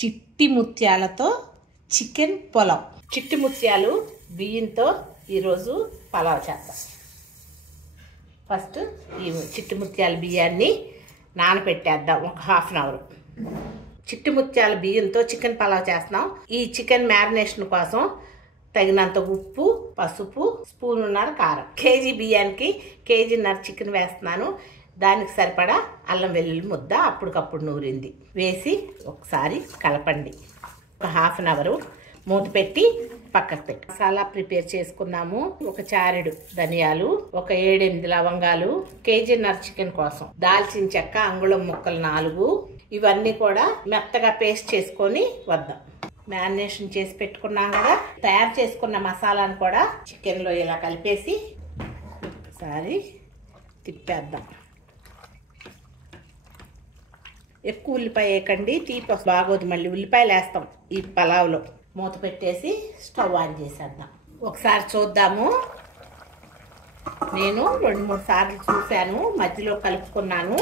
చిట్టి ముత్యాలతో చికెన్ పులావ్. చిట్టి ముత్యాలు బియ్యంతో ఈరోజు పలావ్ చేద్దాం. ఫస్ట్ ఈ చిట్టి ముత్యాల బియ్యాన్ని నానబెట్టేద్దాం ఒక హాఫ్ అన్ అవర్. చిట్టి ముత్యాల బియ్యంతో చికెన్ పలావ్ చేస్తున్నాం. ఈ చికెన్ మ్యారినేషన్ కోసం తగినంత ఉప్పు, పసుపు, స్పూనున్నర కారం. కేజీ బియ్యానికి కేజీన్నర చికెన్ వేస్తున్నాను. దానికి సరిపడా అల్లం వెల్లుల్లి ముద్ద అప్పటికప్పుడు నూరింది వేసి ఒకసారి కలపండి. ఒక హాఫ్ అన్ అవర్ మూత పెట్టి పక్కకు పెట్టి మసాలా ప్రిపేర్ చేసుకున్నాము. ఒక చారెడు ధనియాలు, ఒక 7-8 లవంగాలు, కేజీన్నర చికెన్ కోసం దాల్చిన చెక్క, అంగుళం ముక్కలు 4. ఇవన్నీ కూడా మెత్తగా పేస్ట్ చేసుకొని వద్దాం. మ్యారినేషన్ చేసి పెట్టుకున్నాం కదా, తయారు చేసుకున్న మసాలాను కూడా చికెన్లో ఇలా కలిపేసి ఒకసారి తిప్పేద్దాం. ఎక్కువ ఉల్లిపాయ వేయకండి, తీపి బాగోదు. మళ్ళీ ఉల్లిపాయలు వేస్తాం ఈ పలావ్లో. మూత పెట్టేసి స్టవ్ ఆన్ చేసేద్దాం. ఒకసారి చూద్దాము. నేను 2-3 సార్లు చూశాను, మధ్యలో కలుపుకున్నాను.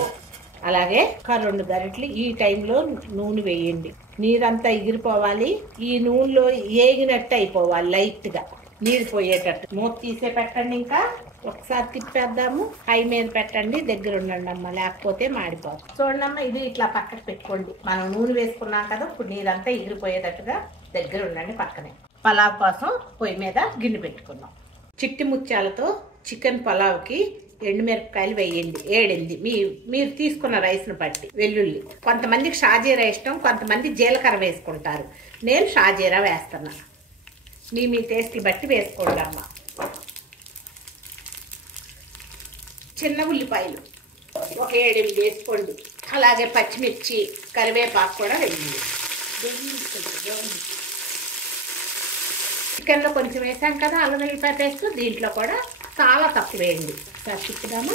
అలాగే ఒక 2 గరిటెలు ఈ టైంలో నూనె వేయండి. నీరంతా ఎగిరిపోవాలి, ఈ నూనెలో ఏగినట్టు అయిపోవాలి, లైట్గా నీరు పోయేటట్టు. మూత తీసే పెట్టండి. ఇంకా ఒకసారి తిప్పేద్దాము. హై మీద పెట్టండి, దగ్గర ఉండండి అమ్మ, లేకపోతే మాడిపోతుంది. చూడండి అమ్మ, ఇది ఇట్లా పక్కకు పెట్టుకోండి. మనం నూనె వేసుకున్నాం కదా, ఇప్పుడు నీరంతా ఎగిరిపోయేటట్టుగా దగ్గర ఉండండి పక్కనే. పలావ్ కోసం పొయ్యి మీద గిన్నె పెట్టుకుందాం. చిట్టి ముత్యాలతో చికెన్ పలావ్కి ఎండుమిరపకాయలు వేయండి, 7-8. మీరు తీసుకున్న రైస్ను బట్టి. వెల్లుల్లి, కొంతమందికి షాజీరా ఇష్టం, కొంతమంది జీలకర్ర వేసుకుంటారు. నేను షాజీరా వేస్తున్నా. మీ టేస్ట్ని బట్టి వేసుకోండి అమ్మ. చిన్న ఉల్లిపాయలు ఒక 7-8 వేసుకోండి. అలాగే పచ్చిమిర్చి, కరివేపాకు కూడా వేయండి. చికెన్లో కొంచెం వేసాం కదా అల్లం వెల్లిపాయ పేస్ట్, దీంట్లో కూడా చాలా తక్కువ వేయండి. ఒకసారి తిప్పుదాము.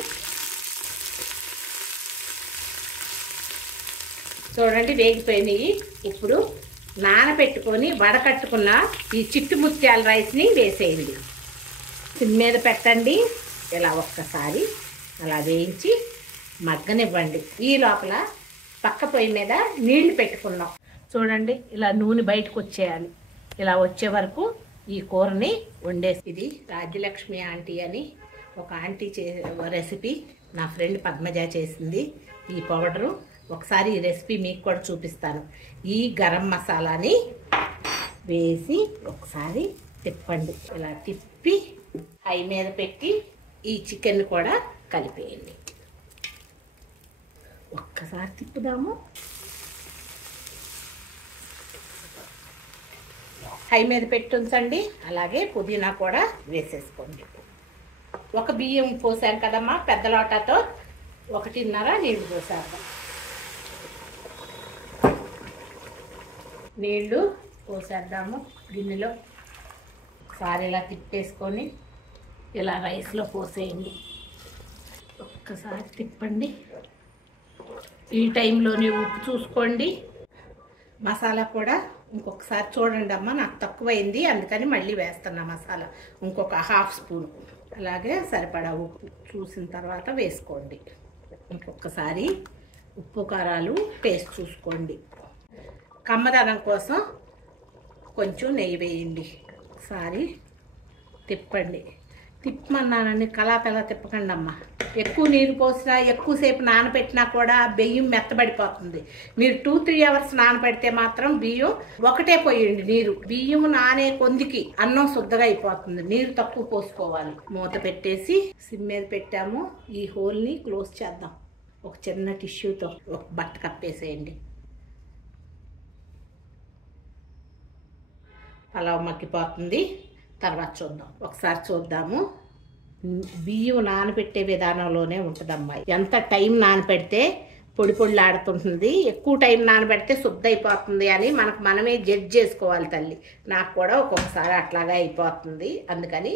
చూడండి వేగిపోయినాయి. ఇప్పుడు నానబెట్టుకొని వడకట్టుకున్న ఈ చిట్టి ముత్యాల రైస్ని వేసేయండి. సిమ్ మీద పెట్టండి. ఇలా ఒక్కసారి అలా వేయించి మగ్గనివ్వండి. ఈ లోపల పక్క పొయ్యి మీద నీళ్లు పెట్టుకున్నాం. చూడండి ఇలా నూనె బయటకు వచ్చేయాలి. ఇలా వచ్చే వరకు ఈ కూరని వండేసి. ఇది రాజ్యలక్ష్మి ఆంటీ అని ఒక ఆంటీ రెసిపీ నా ఫ్రెండ్ పద్మజ చేసింది. ఈ పౌడరు ఒకసారి ఈ రెసిపీ మీకు కూడా చూపిస్తాను. ఈ గరం మసాలాని వేసి ఒకసారి తిప్పండి. ఇలా తిప్పి హై మీద పెట్టి ఈ చికెన్ కూడా కలిపేయండి. ఒక్కసారి తిప్పుదాము. హై మీద పెట్టి ఉంచండి. అలాగే పుదీనా కూడా వేసేసుకోండి. ఒక బియ్యం పోసాం కదమ్మా, పెద్ద లోటాతో 1.5 నీళ్లు పోసేద్దాం. నీళ్లు పోసేద్దాము గిన్నెలో. ఒకసారి ఇలా తిప్పేసుకొని ఇలా రైస్లో పోసేయండి. ఒక్కసారి తిప్పండి. ఈ టైంలోనే ఉప్పు చూసుకోండి. మసాలా కూడా ఇంకొకసారి చూడండి అమ్మ, నాకు తక్కువైంది అందుకని మళ్ళీ వేస్తున్నా మసాలా. ఇంకొక హాఫ్ స్పూన్. అలాగే సరిపడా ఉప్పు చూసిన తర్వాత వేసుకోండి. ఇంకొకసారి ఉప్పు కారాలు టేస్ట్ చూసుకోండి. కమ్మదనం కోసం కొంచెం నెయ్యి వేయండి. ఒకసారి తిప్పండి. తిప్పమన్నానని కలాపెలా తిప్పకండి అమ్మ. ఎక్కువ నీరు పోసినా, ఎక్కువసేపు నానబెట్టినా కూడా బియ్యం మెత్తబడిపోతుంది. మీరు 2-3 అవర్స్ నానబెడితే మాత్రం బియ్యం ఒకటే పోయండి నీరు. బియ్యం నానే కొందికి అన్నం శుద్ధగా అయిపోతుంది. నీరు తక్కువ పోసుకోవాలి. మూత పెట్టేసి సిమ్ మీద పెట్టాము. ఈ హోల్ని క్లోజ్ చేద్దాం. ఒక చిన్న టిష్యూతో ఒక బట్ట కప్పేసేయండి. పలావ్ మగ్గిపోతుంది. తర్వాత చూద్దాం. ఒకసారి చూద్దాము. బియ్యం నానబెట్టే విధానంలోనే ఉంటుందమ్మా. ఎంత టైం నానబెడితే పొడి పొడిలాడుతుంటుంది, ఎక్కువ టైం నానబెడితే శుద్ధ అయిపోతుంది అని మనమే జడ్జ్ చేసుకోవాలి తల్లి. నాకు కూడా ఒక్కొక్కసారి అట్లాగా అయిపోతుంది. అందుకని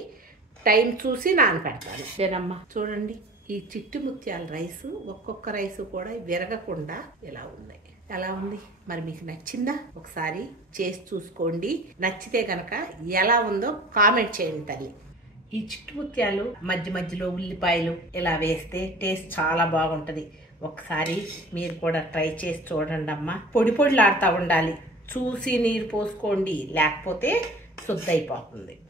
టైం చూసి నానబెడతాను. ఏనమ్మా చూడండి, ఈ చిట్టి ముత్యాల రైసు ఒక్కొక్క రైసు కూడా విరగకుండా ఇలా ఉన్నాయి. ఎలా ఉంది మరి? మీకు నచ్చిందా? ఒకసారి చేసి చూసుకోండి. నచ్చితే కనుక ఎలా ఉందో కామెంట్ చేయండి తల్లి. ఈ చిట్టి ముత్యాలు మధ్యలో ఉల్లిపాయలు ఇలా వేస్తే టేస్ట్ చాలా బాగుంటుంది. ఒకసారి మీరు కూడా ట్రై చేసి చూడండి అమ్మా. పొడి పొడిలాడుతూ ఉండాలి. చూసి నీరు పోసుకోండి, లేకపోతే శుద్ధ అయిపోతుంది.